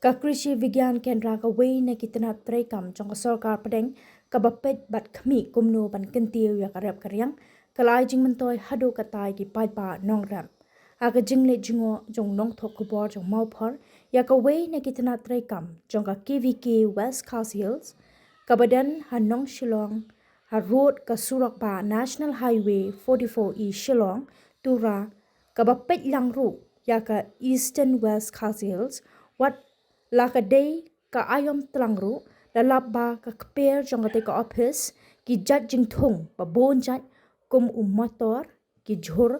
Ka krishi vigyan kendra ka wei na kitna trekam jong ka sorkar pedeng ka bapet bat khmi kumno ban kentiu ya karep karyang kalai jing mentoy hadu katai ki paidbah nongram aga jingle jingo jong nong thok khubor jong Mawphor ya ka wei na kitna trekam jong ka Kiwi West Coast Hills ka badan ha Nongshilong ha road ka surakba National Highway 44E Shillong tura ka bapet lang ru ya ka Eastern West Coast Hills wat lakadei ka ayom telangru lalap ba ka keper jong ka office ki jat jing Thung ba bon jat kum motor ki Jhur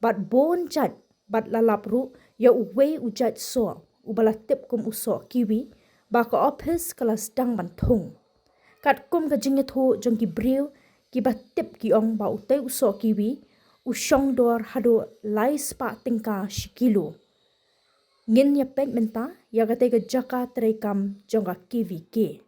bat bon jat bat lalap ru ya uwei ujat so ubala tip kum uso Kiwi ba ka office kala Sdang ban Thung kat kum ka jing thu jong ki riew ki ba tip ki ong ba utai uso Kiwi usong dor hado lai spa tingka shikilo ngin ya pet menta ya gate ga jaka trekam jonga Kiwi ke